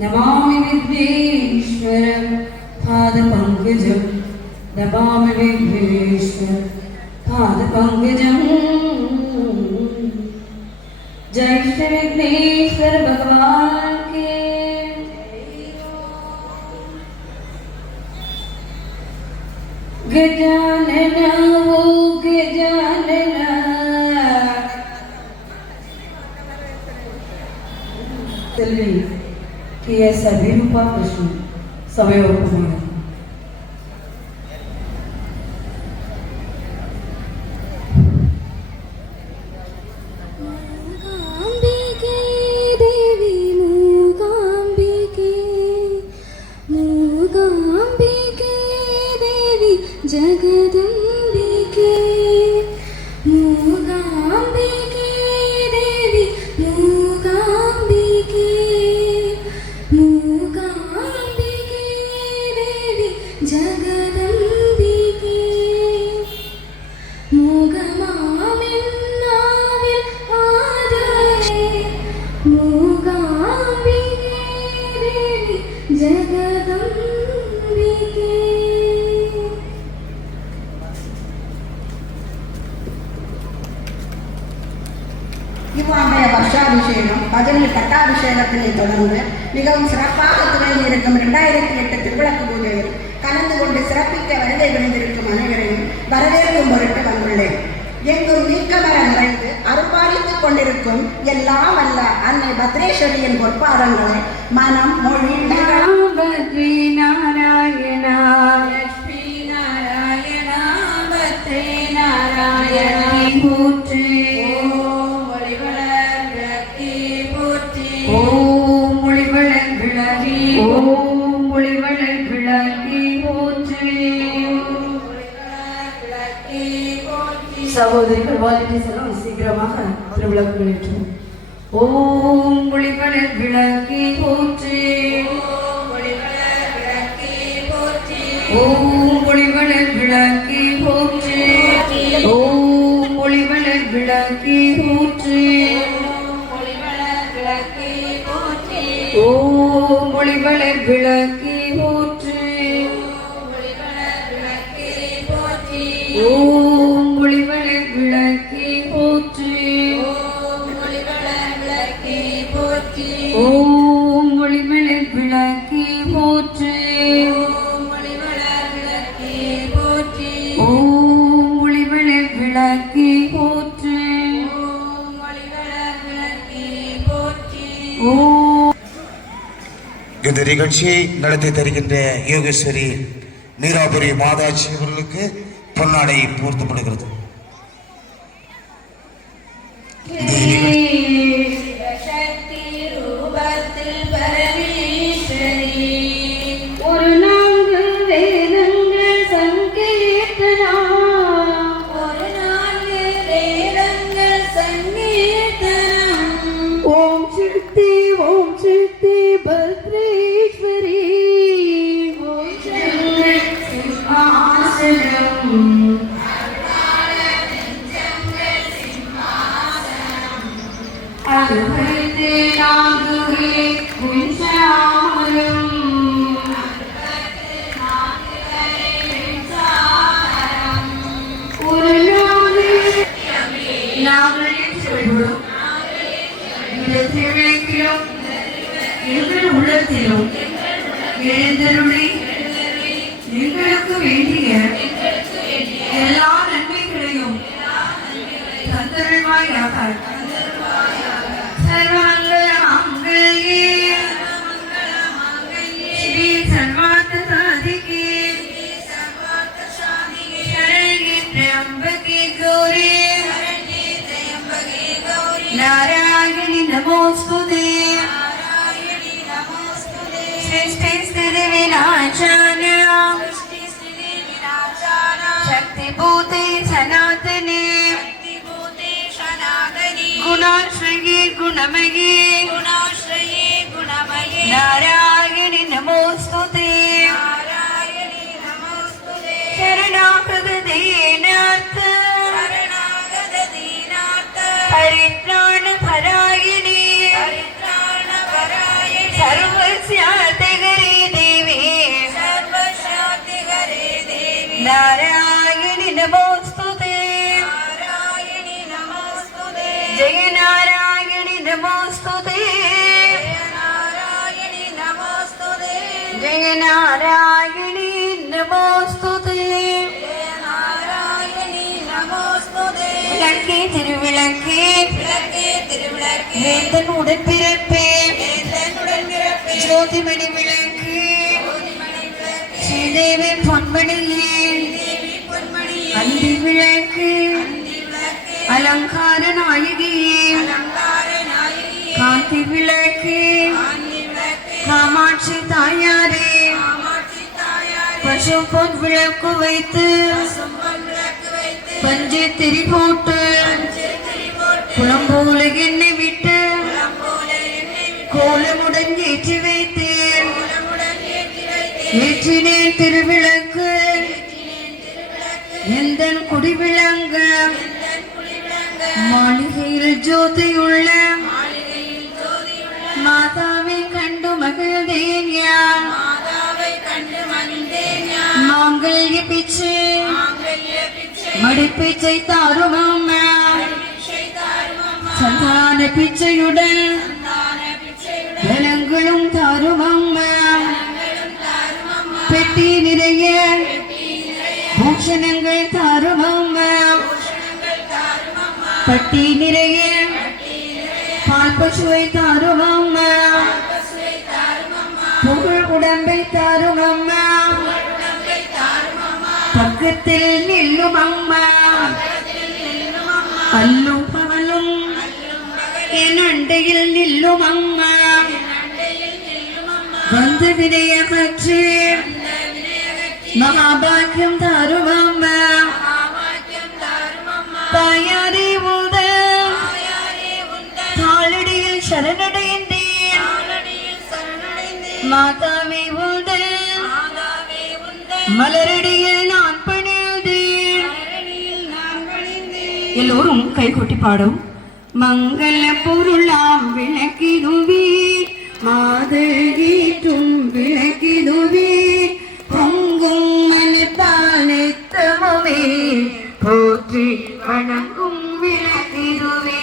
नमामि विघ्नेश्वर पादपङ्कजं नमामि विघ्नेश्वर पादपङ्कजं जय श्री विघ्नेश्वर भगवान के गजानन वो गजानन कि ऐसा विरूपा कृष्ण समय और कुमार जगदंबिके मूगांबिके देवी मूगांबिके मूगांबिके देवी जगदंबिके मूगमामिन्नाविल आदरे मूगांबिके देवी जगदंबिके இவ்வாண்டைய வருஷாபிஷேகம் பஜனை பட்டாபிஷேகத்தினை தொடர்ந்து மிகவும் சிறப்பாக துவங்கி இருக்கும் 2008 திருவிளக்கு பூஜையில் கலந்து கொண்டு சிறப்பிக்க வருகை புரிந்திருக்கும் அனைவரையும் வரவேற்கும் பொருட்டு வந்துள்ளேன். எங்கும் நீக்கமர நிறைந்து அருப்பாலித்துக் கொண்டிருக்கும் எல்லாம் வல்ல அன்னை பத்ரேஸ்வரியின் பொற்பாதங்களை மனம் மொழி பத்ரி நாராயணா லட்சுமி நாராயணா பத்ரி நாராயணா போற்றி ஓம் ஒளிவளர் விளக்கி ஓம் ஒளிவளர் விளக்கி போற்றி. சகோதரிகள் வாலிபர் செல்லும் சீக்கிரமாக திருவிளக்கு ஏற்றும். ஓம் ஒளிவளர் விளக்கி போற்றி ஓம் ஒளிவளர் விளக்கி போற்றி ஓம் ஒளிவளர் விளக்கி போற்றி ஓம் ஒளிவளர் விளக்கி போற்றி ஓம் ஒளிவளர் விளக்கி போற்றி ஓம் ஒளிவளர் விளக்கி போற்றி ஓம் ஒளிவளர் விளக்கி போற்றி ஓம் ஒளிவளர் விளக்கி போற்றி ஓம். இந்த நிகழ்ச்சியை நடத்தி தருகின்ற யோகேஸ்வரி நீராபுரி மாதாஜி அவர்களுக்கு பொன்னாடை போர்த்தப்படுகிறது. நாங்கள் ஏற்றுக்கொள்கிறோம். இந்த திருவிழக்கிலும் எங்கள் உள்ளத்திலும் எழுந்தருளி எங்களுக்கு வேண்டிய எல்லா நன்மைகளையும் தந்தருள்வாயாக. சர்வமங்கலமாங்கல்யே ஸ்ரீ சர்வார்த்த சாதிகே சரண்யே த்ர்யம்பகே கௌரி நாராயணி நமோஸ்துதே सृष्टि स्थिति विनाशाय शक्ति भूते सनातने गुणाश्रये गुणमये नारायणि नमोस्तुते शरणागत दीनार्थ परित्राण परायणे सर्वस्याते गरे देवी नारायणि नमोस्तुते जय नारायणि नमोस्तुते जय नारायणि नमोस्तुते விளக்கே திருவிளக்கே வேந்தன் உடன்பிறப்பே ஜோதிமணி விளக்கு ஸ்ரீதேவி பொன்மணியே அந்தி விளக்கு அலங்கார நாயகியே காந்தி விளக்கு காமாட்சி தாயாரே பசு பொன் விளக்கு வைத்து பஞ்சு திரி போட்டு புலம்போல எண்ணெய் விட்டு கோலமுடன் ஏற்றி வைத்தேன் ஏற்றினேன் திருவிளக்கு எந்தன் குடி விளங்க மாளிகையில் ஜோதியுள்ள மாதாவை கண்டு மகிழ்ந்தேன் யான் மாங்கல்ய பிச்சை மடிப்பிச்சை தாரும் அம்மா சந்தான பிச்சையுடன் ஜனங்களும் தாரும் அம்மா பெட்டி நிறைய பூஷணங்கள் தாரும் அம்மா பட்டி நிறைய பால் பசுவை தாரும் அம்மா புகழ் உடம்பை தாரும் அம்மா பக்கத்தில் நில்லும் அம்மா அல்லும் பகலும் என் அண்டையில் நில்லும் அம்மா வந்து வினையகற்று மகாபாக்கியம் தாரும் அம்மா தாயாரே உதல் தாளடியில் சரணடைந்தேன் மாதாவே உதல் மலரடியில் நான் பணிந்தேன். எல்லோரும் கைகொட்டி பாடும். மங்கள பொருளாம் விளக்கிடுவே மாதகீற்றும் விளக்கிடுவே பொங்கும் மனத்தாலெத்தமுமே போற்றி வணங்கும் விளக்கிடுவே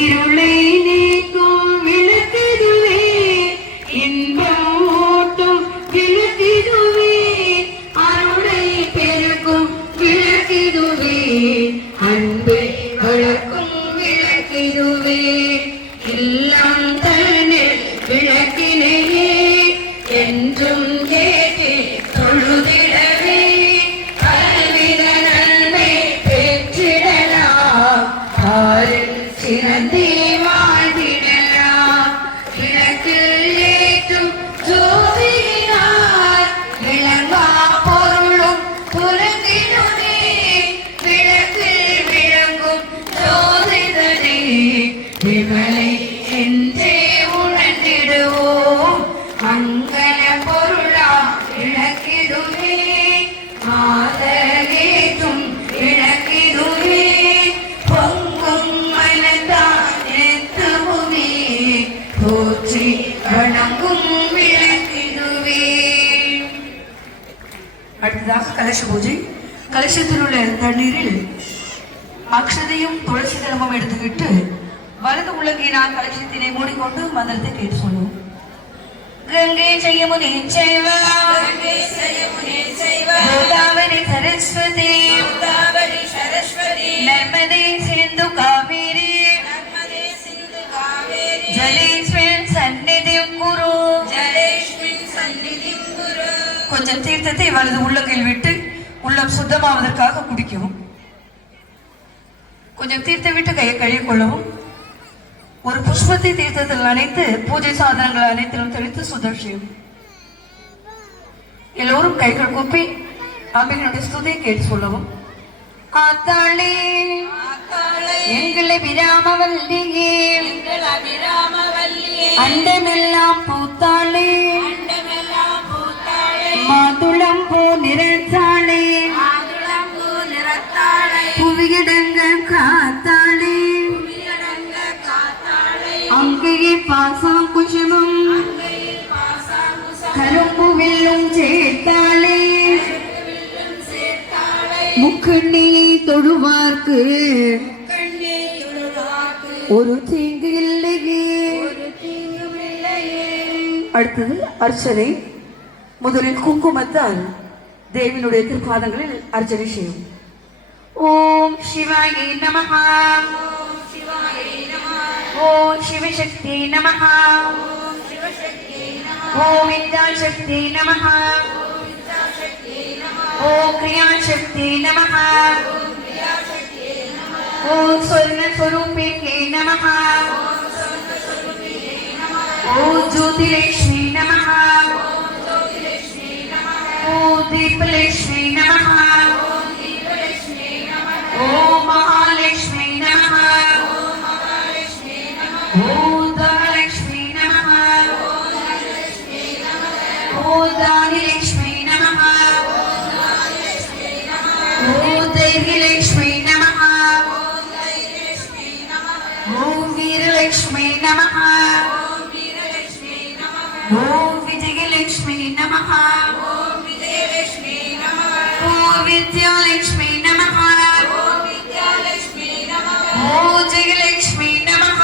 இருளை நீக்கும் விளக்கிடுவே இன்பம் ஓட்டும் விளக்கிடுவே அருளை பெருக்கும் விளக்கிடுவே அன்பை வளர்க்கும் விளக்கிடுவே எல்லாம் தன்னில் விளக்கினையே என்றும் ஏற்றி தொழுதிடவே பல்வித நன்மை பெற்றிடலாம் ஆரில் சிறந்தே வாழ்ந்திடலாம் விளக்கில் ஏற்றும் ஜோதியினார் விளங்கா பொருளும் புலங்கிடுமே விளக்கில் விளங்கும் ஜோதிதனே விமலை என்றே உணர்ந்திடுவோம் மங்கள பொருளா விளக்கிடுவே மாதகேற்றும் விளக்கிடுவே பொங்கும் மனத்தான் எத்துமே போற்றி வணங்கும் விளக்கிடுவே. அடுத்ததாக கலச பூஜை. கலசத்தில் உள்ள தண்ணீரில் அக்ஷதையும் துளசி தளமும் எடுத்துக்கிட்டு வலது உள்ளங்கையினால் கலசத்தினை மூடிக்கொண்டு மந்திரத்தை கேட்டு சொல்லுவோம். கங்கை ஜெயமுனி செய்வ கோதாவரி சரஸ்வதி நர்மதே சிந்து காவேரி ஜலேஸ்வரன் சந்நிதி குரு. கொஞ்சம் தீர்த்தத்தை வலது உள்ளங்கையில் விட்டு உள்ளம் சுத்தமாவதற்காக குடிக்கவும். கொஞ்சம் தீர்த்தம் விட்டு கையை கழுவிக் கொள்ளவும். ஒரு புஷ்பத்தை தீர்த்தத்தில் அணைத்து பூஜை சாதனங்கள் அனைத்திலும் தெளித்து சுத்தம் செய்யும். எல்லோரும் கைகள் கூப்பி அம்பிகளுடைய ஸ்துதியை கேட்டு சொல்லவும். ஆத்தாளே எங்களை விராமவல்லியே அண்டமெல்லாம் பூத்தாளே மாதுளம் பூ நிறத்தாளே புவியடங்கள் காத்தாளே அங்கையே பாசாம் குஷமும் கரும்பு வில்லும் சேர்த்தாளே முக்கண்ணியை தொழுவார்க்கு ஒரு தீங்கு இல்லையே. அடுத்தது அர்ச்சனை. முதலில் குங்குமத்தால் தேவினுடைய திருப்பாதங்களில் அர்ச்சனை செய்யும். ஓம் சிவாய நமஹ ஓம் சிவசக்தி நமஹ ஓம் வித்யாசக்தி நமஹ ஓம் கிரியாசக்தி நமஹ ஓம் ஸ்வர்ணஸ்வரூபிணே நமஹ ஓம் ஜோதிலக்ஷ்மி நமஹ ஓம் தீபலக்ஷ்மி நமஹ ஓம் மகாலக்ஷ்மி நமஹ ஓம் தனலக்ஷ்மி நமஹ ஓம் தானிலக்ஷ்மி நமஹ ஓம் தைரியலக்ஷ்மி நமஹ ஓம் வீரலக்ஷ்மி நமஹ ஓம் விஜயலக்ஷ்மி நமஹ ஓம் வித்யாலக்ஷ்மி நமஹ ஓம் ஜெயலக்ஷ்மி நமஹ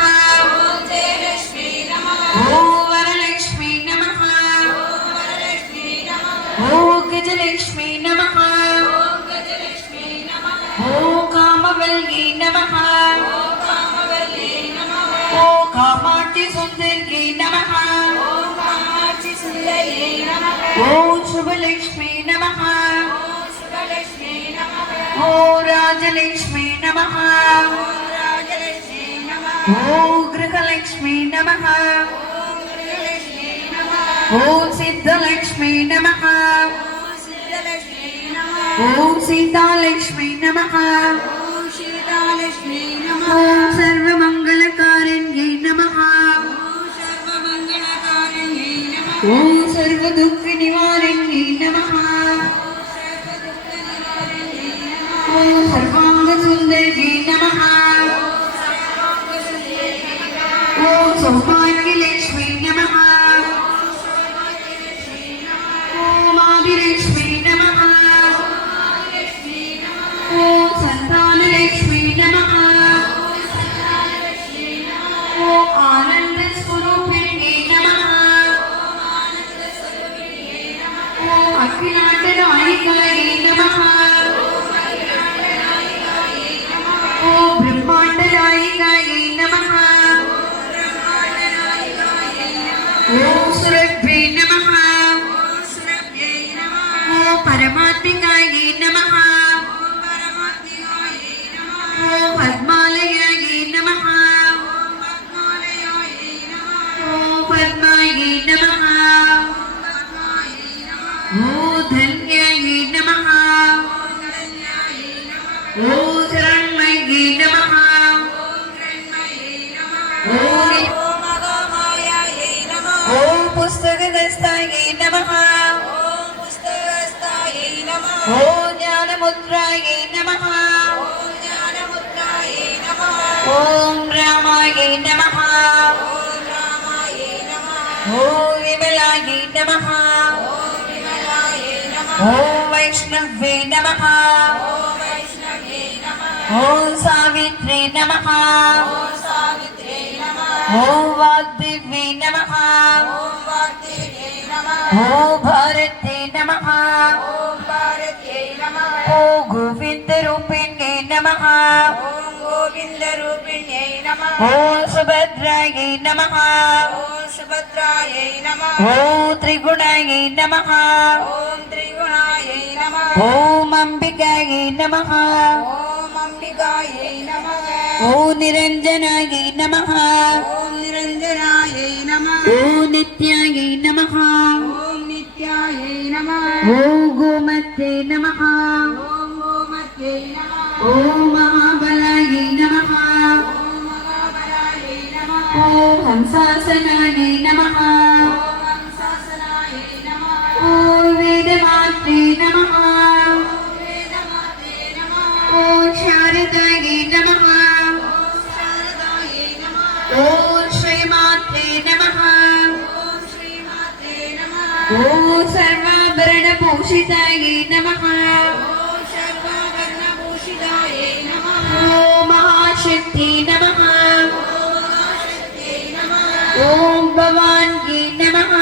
ஓம் வரலக்ஷ்மி நமஹ ஓம் கஜலக்ஷ்மி நமஹ ஓம் காமவல்கி நமஹ ஓம் காமாட்சி சுந்தரி நமஹ ஓம் சுபலக்ஷ்மி நமஹ ஓம் ராஜலக்ஷ்மி நமஹ ஓம் கிரகலக்ஷ்மி நமஹ ஓம் சித்தலக்ஷ்மி நமஹ ஓம் சீதாலக்ஷ்மி நமஹ ஓம் சர்வமங்களகாரண்யை நமஹ ஓம் சர்வதுக்க நிவாரண்யை நமஹ ஓம் சர்வாங்க சுந்தரி நமஹ ஓம் சௌபாகியலக்ஷ்மி நமஹ ஓம் ஆதிலக்ஷ்மி நமஹ ஓம் சந்தானலக்ஷ்மி நமஹ ஓம் ஆனந்த ஸ்வரூபிணி நமஹ ஓம் அகிலாண்டநாயகாயை நமஹ ஓம் பிரம்மாண்டநாயகாயை நமஹ ஓம் சுரத்வே நமஹ ஓம் பரமாத்மிகாயை நமஹ ஓம் பத்மாலயாயை நமஹ ஓம் பத்மாயை நமஹ ஓம் தன்யாயை நமஹ ஓம் சரண்மயை நமஹ ஓம் புஸ்தகதஸ்தாயை நமஹ ஓம் ஞானமுத்ராயை நமஹ ஓம் ராமாயை நமஹ ஓம் விமலாயை நமஹ ஓம் வைஷ்ணவே நமஹ ஓம் சாவித்ரி நமஹ ஓம் வாக்தேவி நமஹ ஓம் பாரதி நமஹ ஓம் கோவிந்த ரூபிணே நமஹ ஓம் சுபத்ராயை நமஹ ஓம் திரிகுணாயை நமஹ ஓம் அம்பிகாயை நமஹ ஓம் நிரஞ்சனாயை நமஹ ஓம் நித்யாயை நமஹ ஓம் கோமத்தே நமஹ ஓம் மகாபலாயை நமஹ ஓம் ஹம்சாசனாயை நமஹ ஓம் வேதமாத்ரே நமஹ ஓம் சாரதாயை நமஹ ஓம் ஸ்ரீமாத்ரே நமஹ ஓம் சர்வாபரண பூஷிதாயை நமஹ ஓம் மகாசக்தி நமஹ ஓம் பவான்யை நமஹ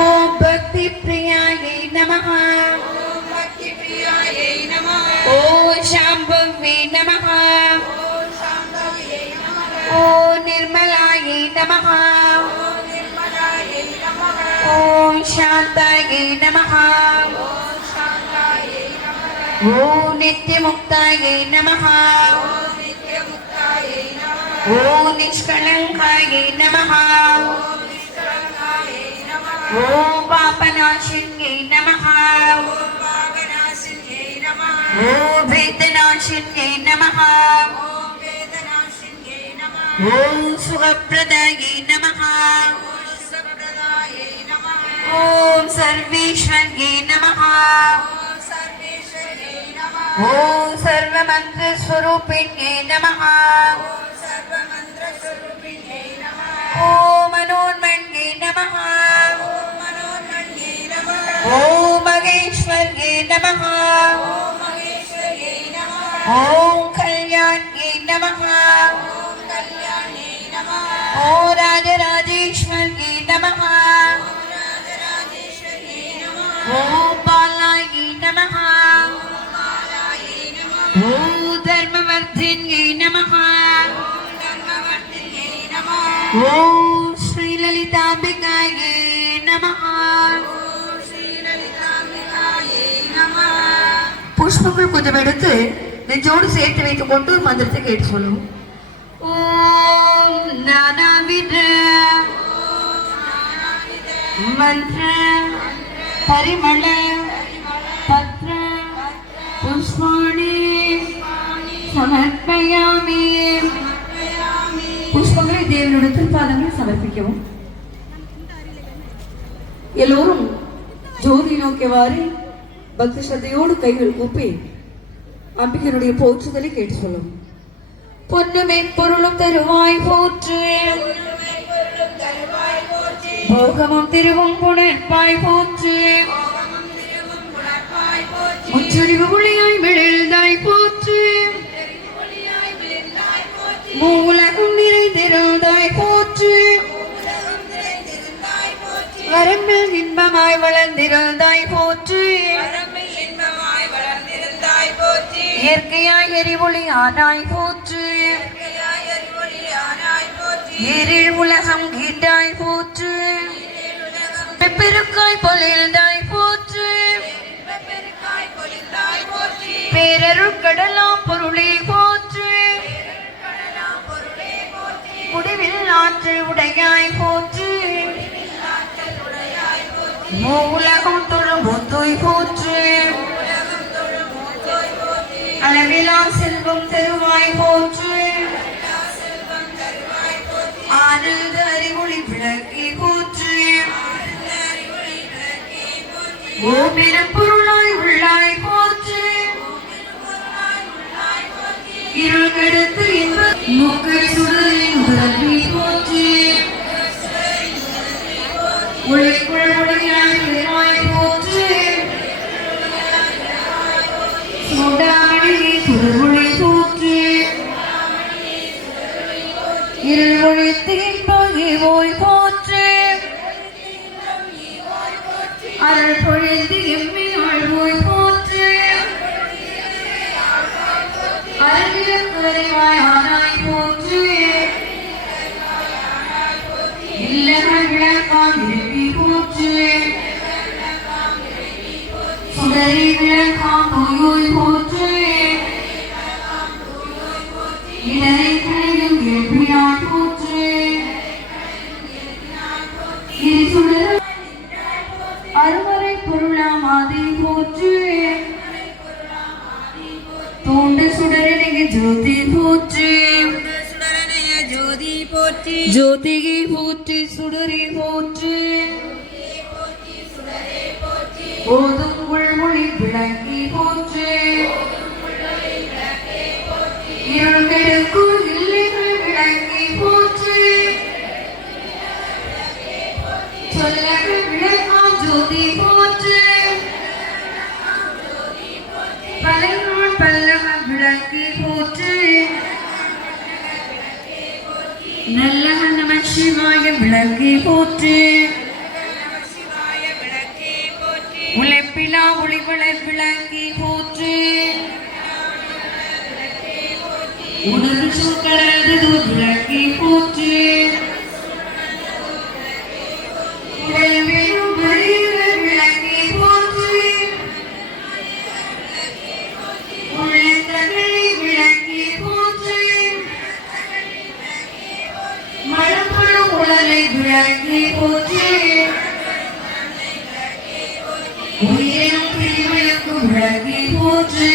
ஓம் பக்தி பிரியாயை நமஹ ஓம் சாம்பவே நமஹ ஓம் நிர்மலாயை நமஹ ஓம் சாந்தாயை நமஹ ஓம் நித்யமுக்தாயை நமஹ ஓம் நிஷ்கலங்காயை நமஹ ஓம் பாபநாசின்யை நமஹ ஓம் வேதநாசின்யை நமஹ ஓம் சுகப்பிரதாயை நமஹ ஓம் சர்வேஸ்வர்யை நமஹ ஓம் சர்வமந்திர ஸ்வரூபிண்யே நமஹ ஓம் மனோன்மண்யே நமஹ ஓம் மகேஸ்வர்யே நமஹ ஓம் கல்யாண்யே நமஹ ஓம் ராஜராஜேஸ்வர்யே நமஹ ஓம் பாலாயை நமஹ ஓம் தர்மவர்தின்யை நமஹ ஓம் ஸ்ரீலலிதாம்பிகாயை நமஹ புஷ்பங்கள் கொஞ்சம் எடுத்து நெஞ்சோடு சேர்த்து வைத்துக் கொண்டு மந்திரத்தை கேட்டு சொல்லும். ஓம் நானாவித மந்திர பரிமள பத்ர புஷ்பாணி சமர்ப்பயாமி. புஷ்பங்களை தேவனிடத்தில் பாதங்களை சமர்ப்பிக்கவும். எல்லோரும் ஜோதி நோக்கியவாறு பக்தி ஸ்ரத்தையோடு கைகள் கூப்பி அம்பிகையினுடைய போற்றுதலை கேட்டு சொல்லும். பொன்னுமே பொருளும் தருவாய் போற்று, போகமும் திருவும் புணர்ப்பாய் போற்று, முச்சரிவு ஒளியாய் விழுந்தாய் போற்று, மூலகம் நிறைந்திருந்தாய் போற்று, வரம்பில் இன்பமாய் வளர்ந்திருந்தாய் போற்று, இயற்கையாய் எரிவொளியானாய் போற்று, ஏரில் உலகம் கீட்டாய் போற்று, பெருக்காய் பொலிந்தாய் போற்று, பேரருள் கடலாம் பொருளே போற்று, முடிவில் ஆற்றல் உடையாய் போற்று, மூலகம் தொழும் முத்துய் போற்று, அளவிலா செல்வம் தருவாய் போற்று, ஆனந்த அறிவொளி விளக்கி போற்று, ஓமிரும் பொருளாய் உள்ளாய் போற்று, இருள் கெடுத்து இன்ப மூக்கை சுடரின் முதல்வி போற்று, ஒளிக்குள் ஒளியாய் விளைவாய் போற்று, சுடா நிறைவாயானாய் போற்றி இல்லற விளக்காம் இறைவி போற்றி சுடரி விளக்காம் தூயோய் போற்றி இடரை களையும் இறைவியாய் போற்றி இரு சுடர அருவரை பொருளாம் ஆதி போற்றி தோண்ட சுடரனைய ஜோதி போற்றி ஜோதியை போற்றி சுடரை போற்றி போதும் உள்மொழி விளக்கி போற்றி இருளெடுக்கும் இல்லைகள் விளக்கி போற்றி சொல்லக விளக்காம் ஜோதி போற்றி பலநூல் பல்லவ விளக்கி போற்றி நல்ல நம சிவாய விளக்கி போற்றி உழைப்பிலா ஒளிவள விளக்கி போற்றி உணர்வு சூக்கரது விளக்கி போற்றி உடல்வெளும் விளக்கி போற்றி உள்ளங்களை விளக்கி போற்றி மழப்படும் உடலை விளக்கி போற்றி உயிரினும் பிரிவுக்கும் விளக்கி போற்றி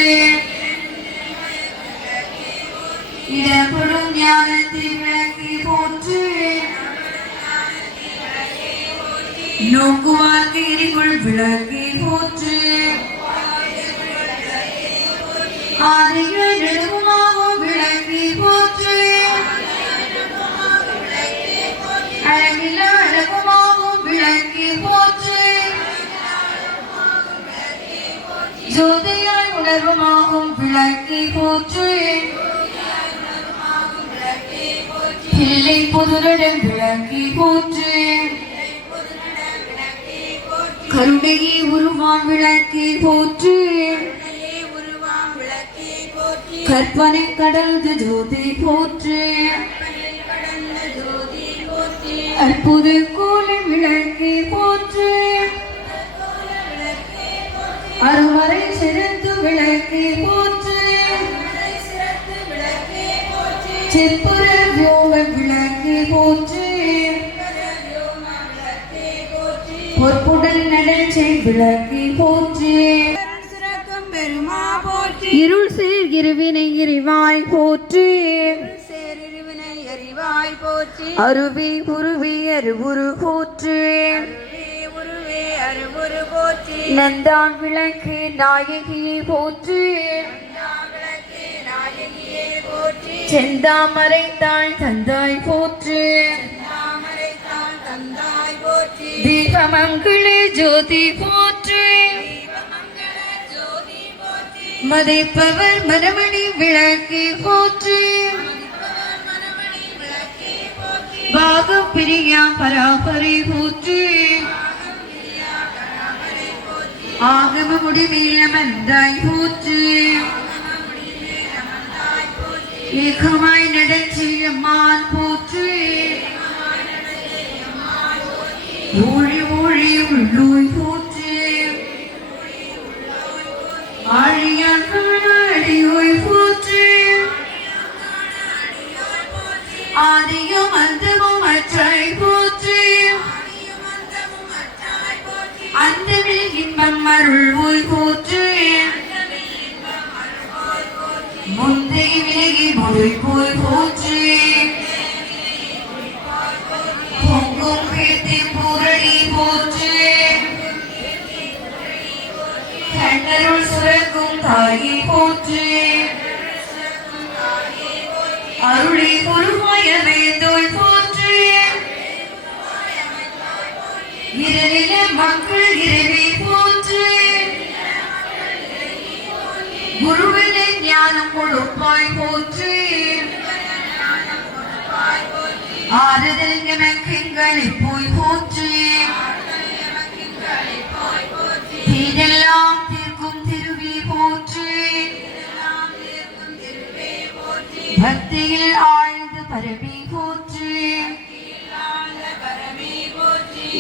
இடப்படும் ஞானத்தை விளக்கி போற்றி நோக்குவார் தீரிக்குள் விளக்கி போற்றி ஆதிகள் நெடுமாவும் விளக்கி போற்றி அழகில அழகுமாவும் விளக்கி போற்றி ஜோதியாய் உணர்வுமாகும் விளக்கி போற்றி பிள்ளை பொதுநடம் விளக்கி போற்றி கருணையை உருவாம் விளக்கி போற்றி கற்பனை கடந்து ஜோதி போற்றி அற்புத கோல விளக்கி போற்றி அறுவரை சிறந்து விளக்கி போற்றி செப்புற வியோக விளக்கி போற்றி பொற்புடன் நடச்சை விளக்கி போற்றி இருள் சேர் இருவினை இறைவாய் போற்றி அருவி உருவி அருவுரு போற்றி நந்தான் விளக்கு நாயகியை போற்றி செந்தாமரை தாய் தந்தாய் போற்றி தீபமங்களே ஜோதி போற்றி மதைப்பவர் மனமணி விளக்கி போற்றி பாகம் பிரியா பராபரி போற்றி ஆகம முடிமேலமந்தாய் போற்றி ஏகமாய் நடச்சியம்மான் போற்றி ஊழி ஊழி உள்ளோய் போற்றி ஆழியான் அடியோய் போற்றி ஆதியும் அந்தமும் அற்றாய் போற்றி அந்தமில் இன்பம் அருள்வோய் போற்றி முந்தை விலகி மொழி போய் போற்றி பொங்கும் பேத்தி பூரணி போற்றி கண்ணருள் சுரக்கும் தாயி போற்றி அருளி குருவாய வேந்தோய் போற்றி இரவில மக்கள் இரவி போற்றி குருவிலே ஞானம் கொடுப்பாய் போற்றி ஆறுதல் எமக்கெங்களை போய் போற்றி தீதெல்லாம் தீர்க்கும் திருவி போற்றி பக்தியில் ஆழ்ந்து பரவி போற்று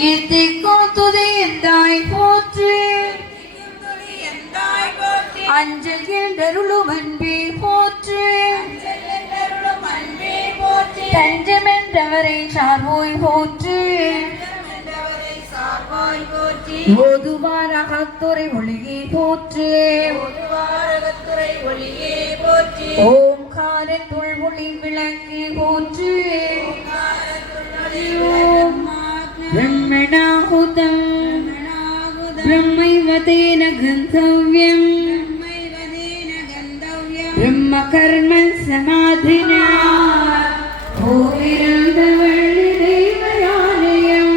எத்திக்கும் துதி எந்தாய் போற்று அஞ்சல் என்றருளும் அன்பே போற்று தஞ்சமென்றவரை சார்வோய் போற்று ஓதுவார் அகத்துறை ஒளியே போற்று ஓம்காரத்துள் ஒளி விளக்கே போற்று பிரம்மணாஹுதம் பிரம்மைவதேன கந்தவ்யம் பிரம்ம கர்ம சமாதினா ஓவிருந்த வள்ளி தெய்வயாலயம்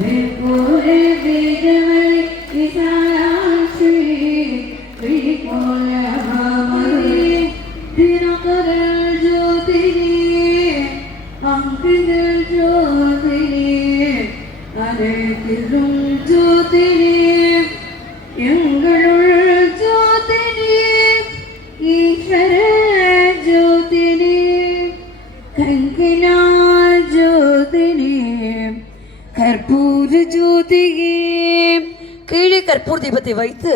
வெப்போரு வேதவழி விசாலாட்சி விழிபோல பாமரே தினகரல் ஜோதிரே அங்கிதழ் ஜோதிரே அரைத்திரும் ஜோதிரே எங்களுள் ஜோதிரே ஈஸ்வர ஜோதிரே கங்கினா ஜோதிரே கற்பூர ஜோதியே. கீழே கற்பூர் தீபத்தை வைத்து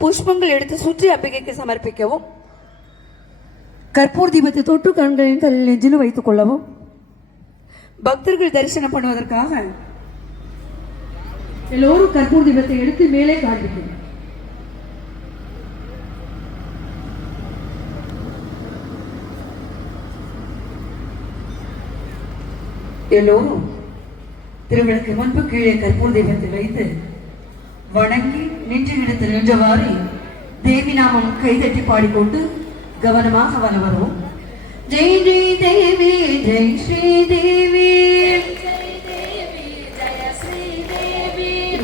புஷ்பங்கள் எடுத்து சுற்றி அம்பிகைக்கு சமர்ப்பிக்கவும். கற்பூர் தீபத்தை தொட்டு கண்களின் தலையில் நெஞ்சிலும் வைத்துக் கொள்ளவும். பக்தர்கள் தரிசனம் பண்ணுவதற்காக எல்லோரும் கற்பூர் தீபத்தை எடுத்து மேலே காண்பிக்கும். எல்லோரும் திருவிளக்கு முன்பு கீழே கற்பூர் தீபத்தை வைத்து வணங்கி நின்ற இடத்தில் நின்றவாறு தேவி நாமம் கைதட்டி பாடிக்கொண்டு கவனமாக வர வருவோம். ஜெய் ஜெய் தேவி ஜெய் ஸ்ரீ தேவி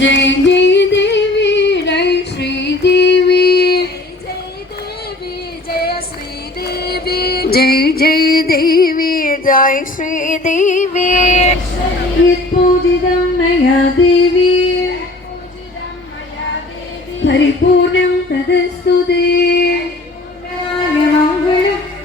ஜெய் ஜெய் தேவி ஜெய் ஸ்ரீ தேவி ஜெய் ஜெய் தேவி ஜெய் ஸ்ரீ தேவி பூஜிதம் மயா தேவி பரிபூர்ணம் ததஸ்துதே மங்களம்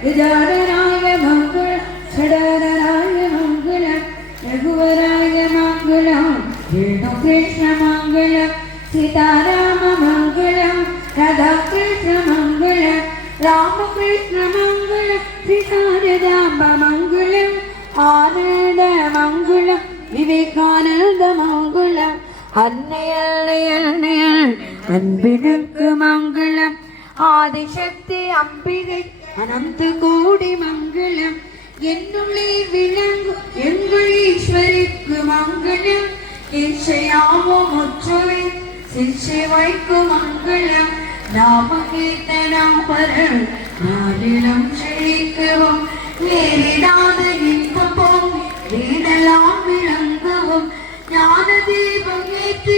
விஜாடராய மங்களம் ஷடராய மங்களம் ரகுவராய மங்களம் விஷ்ணு கிருஷ்ண மங்களம் சீதாராம மங்களம் ராதா கிருஷ்ண மங்களம் ராமகிருஷ்ண மங்களம் சீதாரதாம்ப மங்களம் ஆனந்த மங்களம் விவேகானந்த மங்களம் அன்னையல் அன்பினுக்கு மங்களம் ஆதிசக்தி அம்பிகை அனந்த கோடி மங்களம் என்னுள்ளே விளங்கும் எங்கள் ஈஸ்வரிக்கு மங்களம் இச்சையாமோ முற்றுவை சிச்சை வைக்கும் மங்களம் நாம கீர்த்தனம் பரல் நாளிடம் செழிக்கவும் நேரிடாத இன்பம் வீடலாம் விளங்கவும் ஞான தீபம் ஏற்றி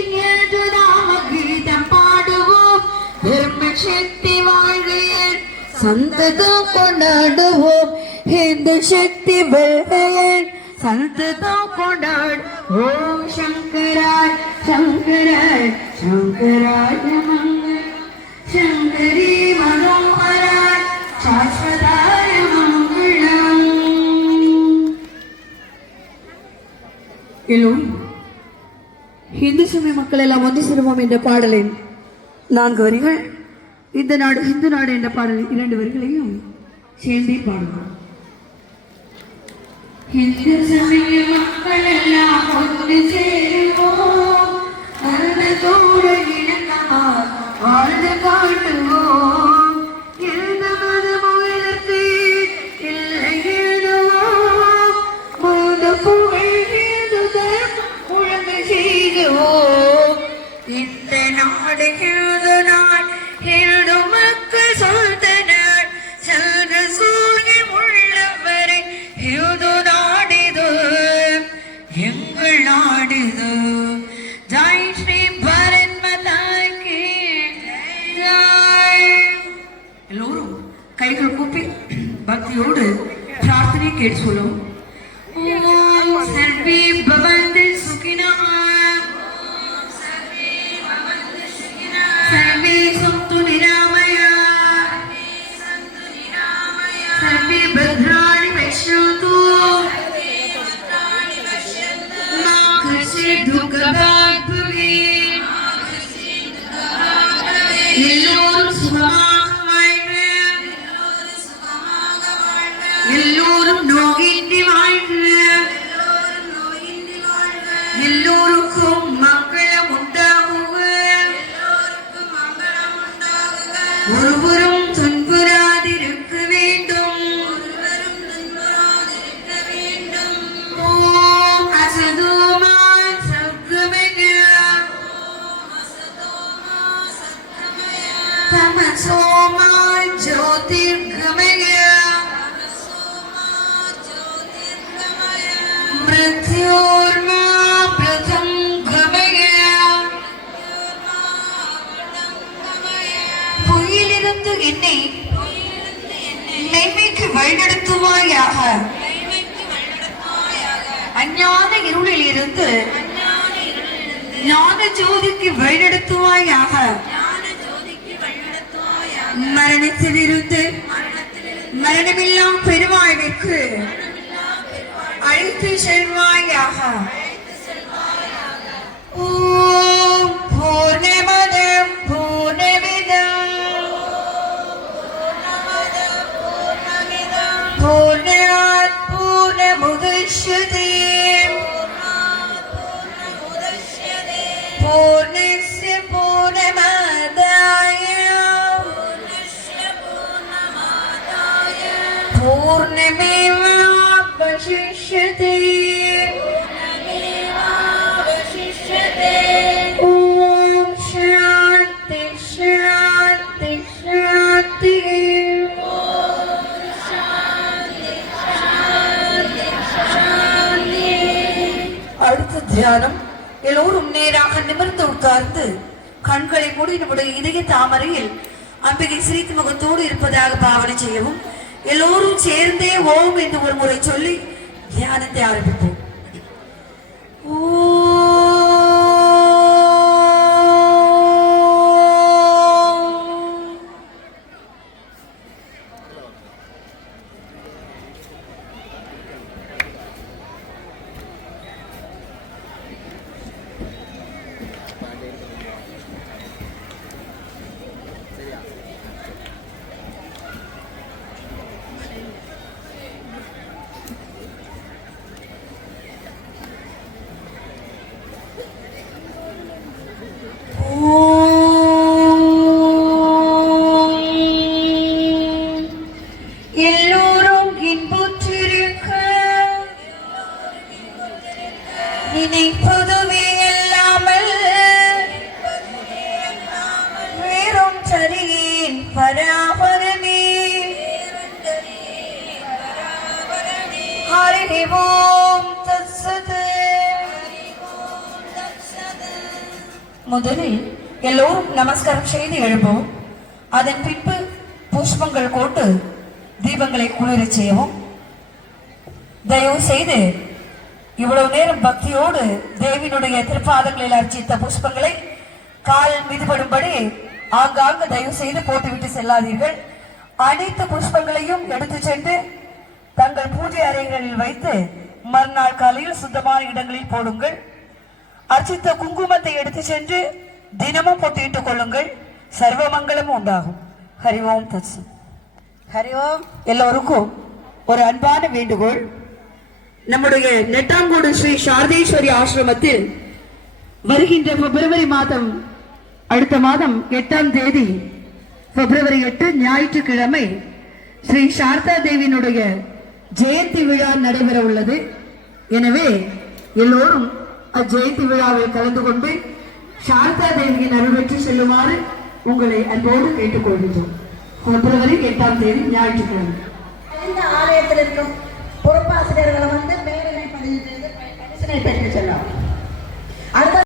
நாம கீதம் பாடுவோம் தர்ம சக்தி வாழ்கையன் சந்ததம் கொண்டாடுவோம் இந்து சக்தி வெள்ளையன் சந்ததம் கொண்டாடு ஓம் சங்கராய் சங்கராய் சங்கராய மங்களம் சங்கரி மனோகராய் சாஸ்வதாய மங்களம். எல்லோரும் இந்து சமய மக்கள் எல்லாம் ஒன்று சேருவோம் என்ற பாடலின் 4 வரிகள், இந்த நாடு இந்து நாடு என்ற பாடலின் 2 வரிகளையும் சேர்ந்தே பாடுவோம். இந்து சமய மக்கள் எல்லாம் ஒன்று சேருவோம், அருளத்தோடு இணக்கமா வாழ்ந்து காட்டுவோம். எந்த மதமும் எதற்கு இல்லை எழுதுவோம், போது புகழ் ஒழுங்கு செய்வோம். இந்த நாடு எழுது நாள் எழுது மக்கள் சொல்தனர் சத சூழ்நில் உள்ளவரை எழுது நாடிது எங்கள் நாடிது. ஜெய் ஸ்ரீ பாரத் மாதா கி ஜெய். எல்லோரும் கைகள் கூப்பி பக்தியோடு பிரார்த்தனை கேட்டு சொல்லுவோம். ஓம் சர்வே பவந்து சுகினः सर्वे सन्तु निरामया सर्वे भद्राणि पश्यन्तु मा कश्चित् दुःखभाग् भवेत् எல்லோரும் சுகமாக வாழ்க எல்லோரும் நோயின்றி வாழ்க எல்லோருக்கும் மங்களம் உண்டாகுக ஒருவரும் துன்புறாதிருக்க வேண்டும் ஓம் அசதோமா சத்கமய தமசோமா ஜோதிர்கமய மிருத்யோர்மா பிரதம் கமய பொய்யிலிருந்து என்னை மெய்மைக்கு வழிநடத்துவாயாக அஞ்ஞான இருளில் இருந்து ஞான ஜோதிக்கு வழிநடத்துவாயாக மரணத்திலிருந்து மரணமில்லாம் பெருவாழ்விற்கு அழைத்து செல்வாயாக ஓம் பூர்ணமதம் பூர்ணமிதம் பூர்ணாத் பூர்ணமுதச்யதே பூர்ணஸ்ய பூர்ணமாதாய பூர்ணமேவாவசிஷ்யதே ஓம் சாந்தி சாந்தி சாந்தி அடுத்த தியானம் எல்லோரும் நேராக நிமிர்ந்து உட்கார்ந்து கண்களை மூடி நம்முடைய இதய தாமரையில் அம்பிகை சிரித்த முகத்தோடு இருப்பதாக பாவனை செய்யவும் எல்லோரும் சேர்ந்தே ஓம் என்று ஒரு முறை சொல்லி தியானத்தை ஆரம்பிப்போம். எல்லோரும் இன்புற்றிருக்க நினைப்பதுவே அல்லாமல் வேறும் சரியின் பராபரமே ஹரி ஓம் தத்சத். முதலில் எல்லோரும் நமஸ்காரம் செய்து எழுப்போம். அதன் பின்பு புஷ்பங்கள் கொண்டு தீபங்களை குளிரச் செய்யவும். தயவு செய்து இவ்வளவு நேரம் பக்தியோடு தேவியினுடைய திருப்பாதங்களில் அர்ச்சித்த புஷ்பங்களை கால் மிதிபடும்படி ஆங்காங்கு தயவு செய்து போட்டுவிட்டு செல்லாதீர்கள். அனைத்து புஷ்பங்களையும் எடுத்து சென்று தங்கள் பூஜை அறைகளில் வைத்து மறுநாள் காலையில் சுத்தமான இடங்களில் போடுங்கள். அர்ச்சித்த குங்குமத்தை எடுத்து சென்று தினமும் பொட்டிட்டுக் கொள்ளுங்கள். சர்வ மங்களமும் உண்டாகும். ஹரி ஓம் தத்சத். ஹரி ஓம். எல்லோருக்கும் ஒரு அன்பான வேண்டுகோள். நம்முடைய நெட்டாங்கோடு ஸ்ரீ சாரதேஸ்வரி ஆசிரமத்தில் வருகின்ற பிப்ரவரி மாதம் அடுத்த மாதம் 8ஆம் தேதி பிப்ரவரி 8 ஞாயிற்றுக்கிழமை ஸ்ரீ சாரதா தேவியினுடைய ஜெயந்தி விழா நடைபெற உள்ளது. எனவே எல்லோரும் அஜெயந்தி விழாவில் கலந்து கொண்டு சாரதா தேவியின் அருள் பெற்று செல்லுமாறு உங்களை அன்போடு கேட்டுக்கொள்கின்றோம். பிப்ரவரி 8ஆம் தேதி ஞாயிற்றுக்கிழமை. இந்த ஆலயத்தில் இருக்கும் பொறுப்பாசிரியர்களை வந்து பேரனை பதிவு செய்து பரிசனை பெற்று செல்லலாம்.